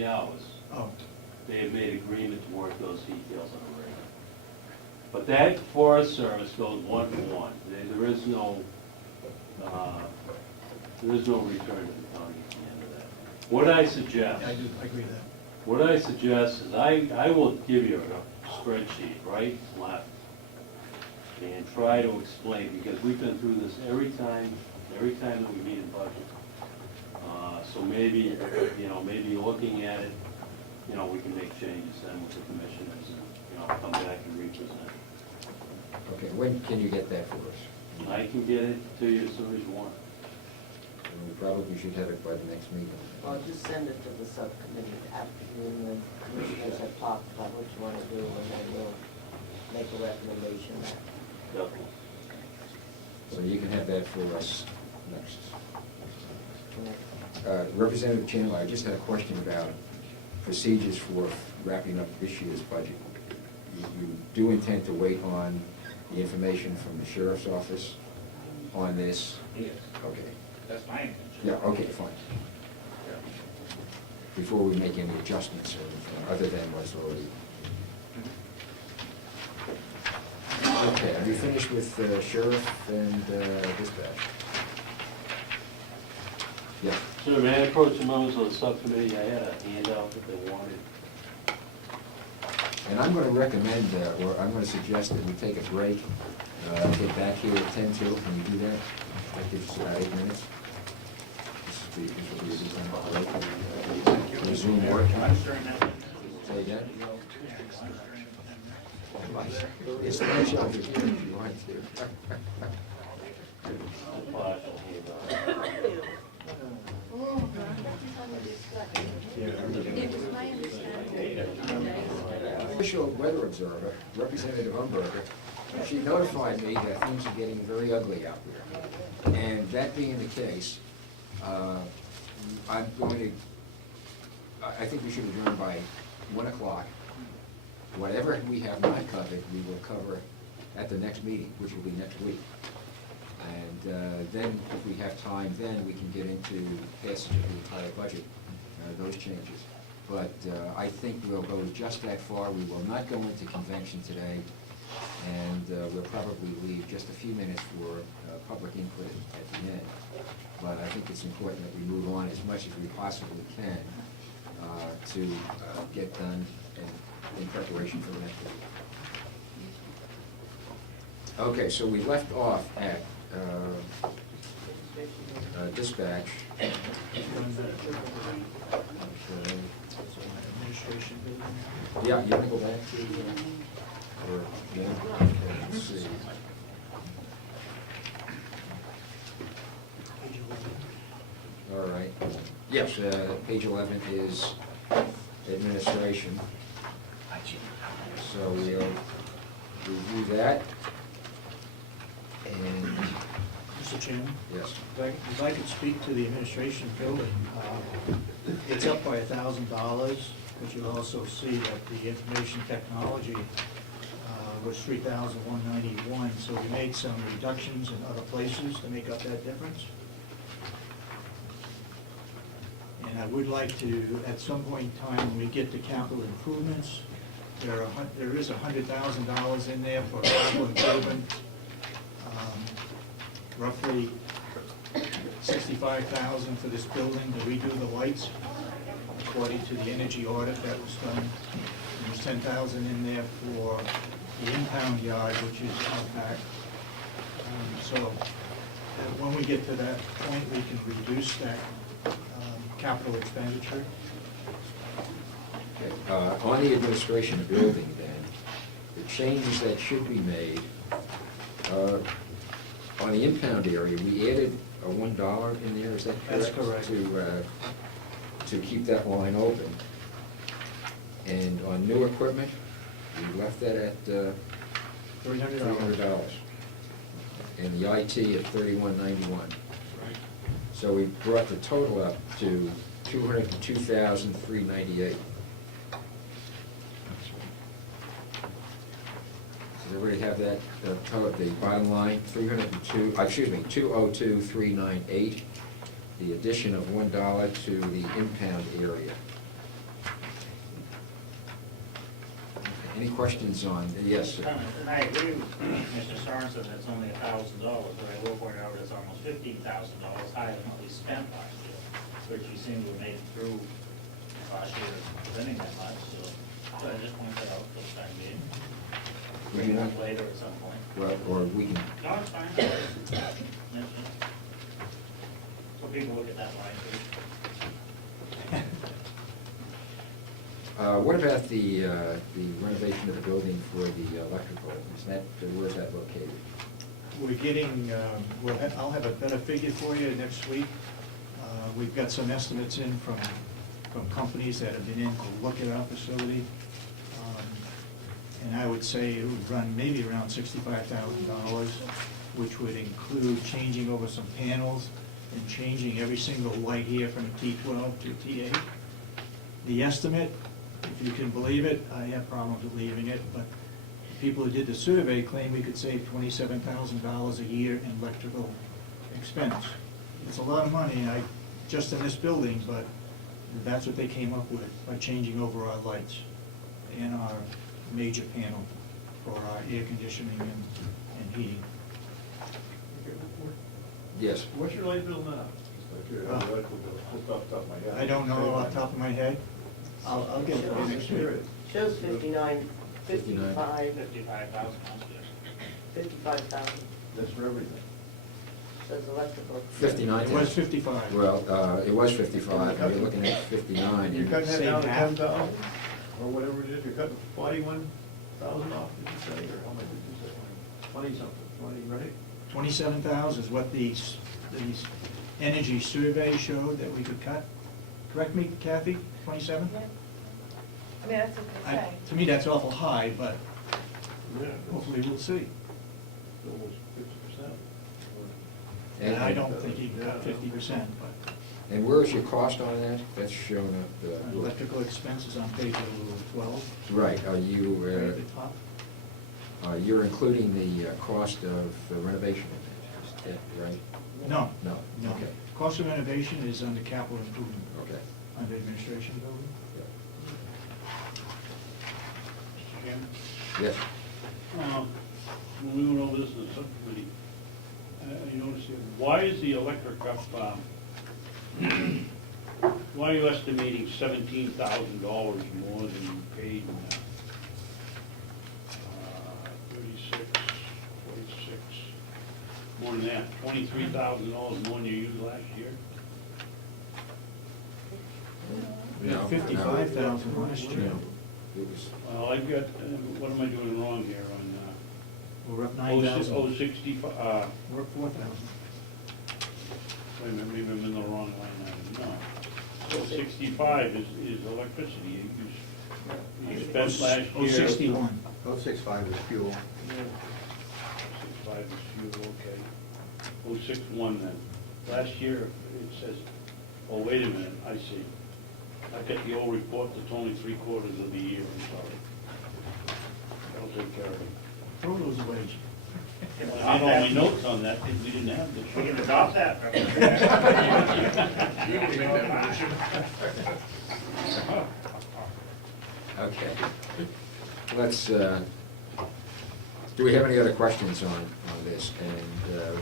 the hours. Oh, They have made agreement to work those details on a regular. But that forest service goes 1-to-1. There is no return to the county at the end of that. What I suggest. yeah, I agree with that. What I suggest is I will give you a spreadsheet, right, left, and try to explain, because we've been through this every time that we meet in budget. So maybe, maybe looking at it, we can make changes then with the commissioners and, come back and represent. Okay, when can you get that for us? I can get it to you as soon as you want. And we probably should have it by the next meeting. Well, just send it to the subcommittee after you and the commissioners have talked about what you want to do, and then we'll make a recommendation. Definitely. So you can have that for us next. Representative Chandler, I just had a question about procedures for wrapping up this year's budget. You do intend to wait on the information from the sheriff's office on this? Yes, Okay. that's my intention. Yeah, okay, fine. Before we make any adjustments or anything, other than what's already. Okay, are you finished with sheriff and dispatch? Yeah. Sir, may I approach the members of the subcommittee? I had a handout that they wanted. And I'm going to recommend, or I'm going to suggest that we take a break, get back here at 10:02. Can you do that? That gives us 8 minutes. This will be a break. Resume work. Say again? It's lunch over here if you want to. Partial handout. It was my understanding. Official weather observer, Representative Umberger, she notified me that things are getting very ugly out there. And that being the case, I think we should adjourn by 1 o'clock. Whatever we have not covered, we will cover at the next meeting, which will be next week. And then, if we have time, then we can get into passage of the entire budget, those changes. But I think we'll go just that far. We will not go into convention today, and we'll probably leave just a few minutes for public input at the end. But I think it's important that we move on as much as we possibly can to get done in preparation for the next week. Okay, so we left off at dispatch. Administration building. Yeah, you want to go back to, or, yeah, okay, let's see. Page 11. All right. Yes, page 11 is administration. So we'll review that. And, Mr. Chairman? yes. If I could speak to the administration building, it's up by $1,000, but you'll also see that the information technology was $3,191, so we made some reductions in other places to make up that difference. And I would like to, at some point in time, when we get to capital improvements, there is $100,000 in there for capital improvement. Roughly $65,000 for this building to redo the lights, according to the energy audit that was done. There's $10,000 in there for the impound yard, which is compact. So when we get to that point, we can reduce that capital expenditure. Okay. On the administration building then, the changes that should be made, on the impound area, we added a $1 in there, is that correct? That's correct. To keep that line open. And on new equipment, we left that at $300. And the IT at $31.91. Right. So we brought the total up to $202,398. Does everybody have that, the bottom line, 202,398, the addition of $1 to the impound area. Any questions on, yes, sir? And I agree with Mr. Sorensen, it's only $1,000, but I will point out it's almost $15,000 higher than what we spent last year, which we seem to have made it through last year spending that much, so I just point that out for the time being. Bring it up later at some point. Well, or we can, No, it's fine. Mention it. So people look at that line too. what about the renovation of the building for the electrical? Is that, where's that located? We're getting, I'll have a better figure for you next week. We've got some estimates in from companies that have been in to look at our facility. And I would say it would run maybe around $65,000, which would include changing over some panels and changing every single light here from a T12 to a T8. The estimate, if you can believe it, I have problems believing it, but the people who did the survey claim we could save $27,000 a year in electrical expense. It's a lot of money, just in this building, but that's what they came up with by changing over our lights and our major panel for our air conditioning and heating. Yes. What's your light bill now? Just off the top of my head. I don't know off the top of my head. I'll get it for you next week. Shows 59, 55, 55,000 last year. 55,000, That's for everything. says electrical. 59? It was 55. Well, it was 55, and you're looking at 59. You're cutting that Say down to half. 10,000, or whatever it is, you're cutting 41,000 off, did you say, or how much did you say? 20 something, 20, right? 27,000 is what these energy survey showed that we could cut. Correct me, Kathy, 27? Yeah. I mean, that's what they say. To me, that's awful high, but Yeah. hopefully we'll see. Almost 50%. And I don't think you can cut 50%, but And where's your cost on that? That's shown up. electrical expenses on page 12, Right, are right you, at the top. you're including the cost of the renovation in that, right? No. No? No. Okay, Cost of renovation is under capital improvement, okay. under administration building. Mr. Chairman? Yes, When we went over this in the subcommittee, you notice here, why is the electric up, why are you estimating $17,000 more than you paid in 36, 46, more than that, $23,000 more than you used last year? We had 55,000 last year. it was, Well, I've got, what am I doing wrong here We're up on, 9,000. 65, We're up 4,000. wait a minute, maybe I'm in the wrong line item, no. 65 is electricity, you spent last year. 61. 065 is fuel. 65 is fuel, okay. 061 then. Last year, it says, oh, wait a minute, I see. I got the old report that's only 3/4 of the year, I'm sorry. That'll take care of it. Throw those away. I had all my notes on that, because we didn't have this. We can adopt that. okay. Let's, do we have any other questions on this? And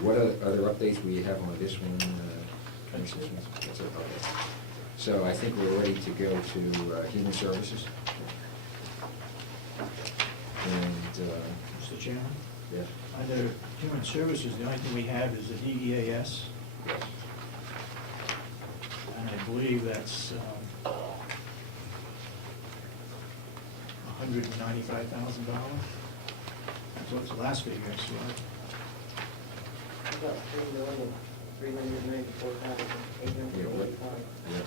what other updates we have on this one? Commissioners? That's it, okay. So I think we're ready to go to Human Services. And, Mr. Chairman, yes, under human services, the only thing we have is the DEAS, yes. and I believe that's $195,000. That's what's the last figure I saw. About 3,394,845. Yeah.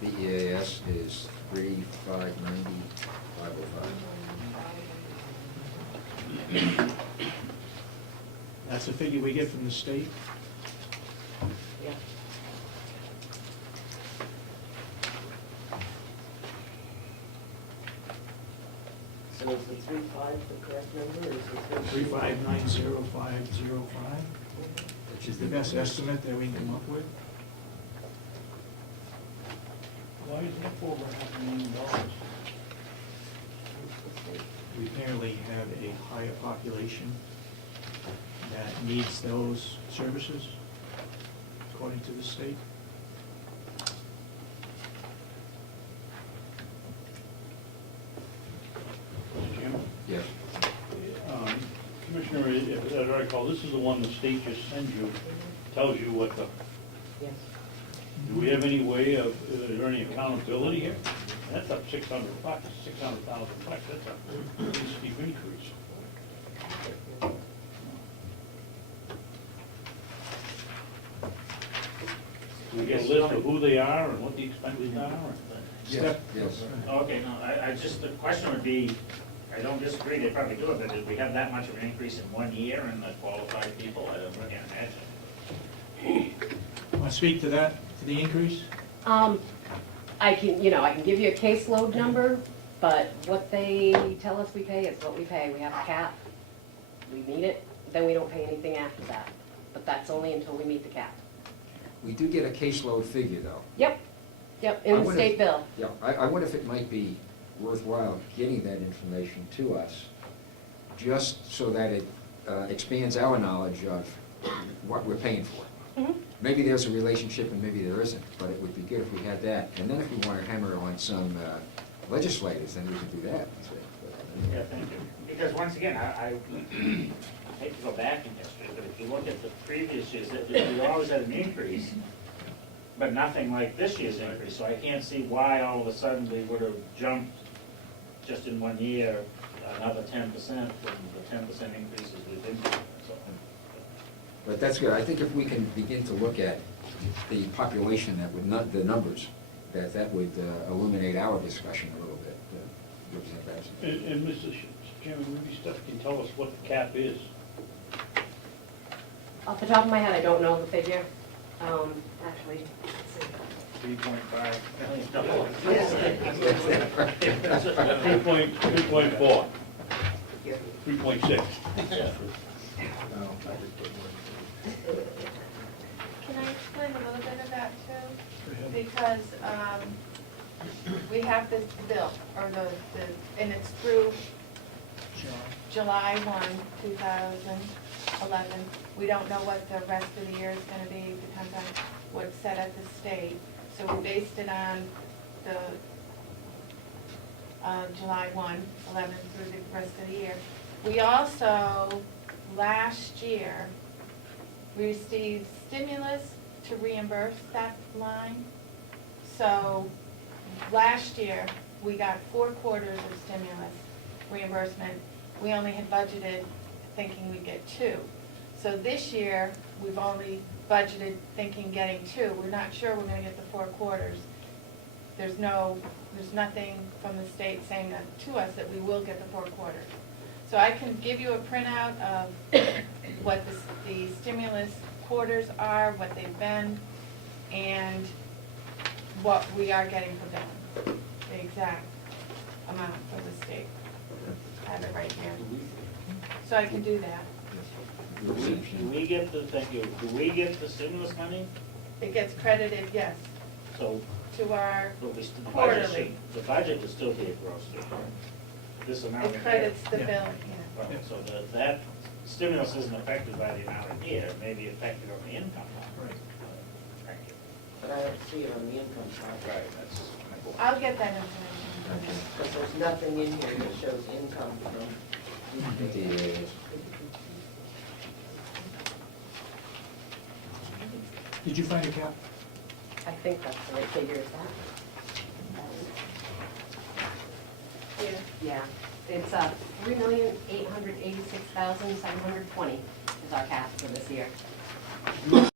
The EAS is 3,590,505. That's the figure we get from the state. Yeah. So is the 3.5 the correct number, or is it 3590505, which is the best estimate that we can come up with. Why is it up over $500,000? We apparently have a higher population that needs those services, according to the state. Mr. Chairman? Yes. Commissioner, as I recall, this is the one the state just sends you, tells you what the, Yes. do we have any way of, is there any accountability here? That's up $600, $600,000, that's a pretty steep increase. Do we get a list of who they are and what the expenses are? Yes, yes. Okay, no, I just, the question would be, I don't disagree, they probably do it, but did we have that much of an increase in 1 year in the qualified people? I don't really imagine. Want to speak to that, to the increase? I can give you a caseload number, but what they tell us we pay is what we pay. We have a cap, we meet it, then we don't pay anything after that. But that's only until we meet the cap. We do get a caseload figure, though. Yep, in I the wonder- state bill. Yeah, I wonder if it might be worthwhile getting that information to us, just so that it expands our knowledge of what we're paying for. Mhm. Maybe there's a relationship and maybe there isn't, but it would be good if we had that. And then if we want to hammer on some legislators, then we could do that. Yeah, thank you. Because once again, I hate to go back in history, but if you look at the previous years, we always had an increase, but nothing like this year's increase. So I can't see why all of a sudden we would have jumped just in 1 year another 10% from the 10% increases we've been doing. So, But that's good. I think if we can begin to look at the population that would not, the numbers, that would illuminate our discussion a little bit. Representative Babson. And Mr. Chairman, maybe Steph can tell us what the cap is. Off the top of my head, I don't know the figure. Actually, let's see. $3.5 million. 3.4. 3.6. Can I explain a little bit of that too? Because we have this bill, or and it's through July 1, 2011. We don't know what the rest of the year is going to be, depends on what's set at the state. So we based it on the July 1, 11 through the rest of the year. We also, last year, received stimulus to reimburse that line. So last year, we got 4 quarters of stimulus reimbursement. We only had budgeted thinking we'd get 2. So this year, we've only budgeted thinking getting 2. We're not sure we're gonna get the 4 quarters. There's nothing from the state saying that to us that we will get the 4 quarters. So I can give you a printout of what the stimulus quarters are, what they've been, and what we are getting for them, the exact amount from the state. I have it right here. So I can do that. Do we get the, thank you, do we get the stimulus money? It gets credited, yes, So, to our, but we still, Quarterly. the budget would still be a gross zero. This amount in it here. credits the Yeah. bill, yeah. Right, so that stimulus isn't affected by the amount in here, it may be affected on the income line. Right. Thank you. But I don't see it on the income side. Right, that's. I'll get that information. Because there's nothing in here that shows income from. Did you find a cap? I think that's the right figure, is that? Yeah. Yeah, it's $3,886,720 is our cap for this year.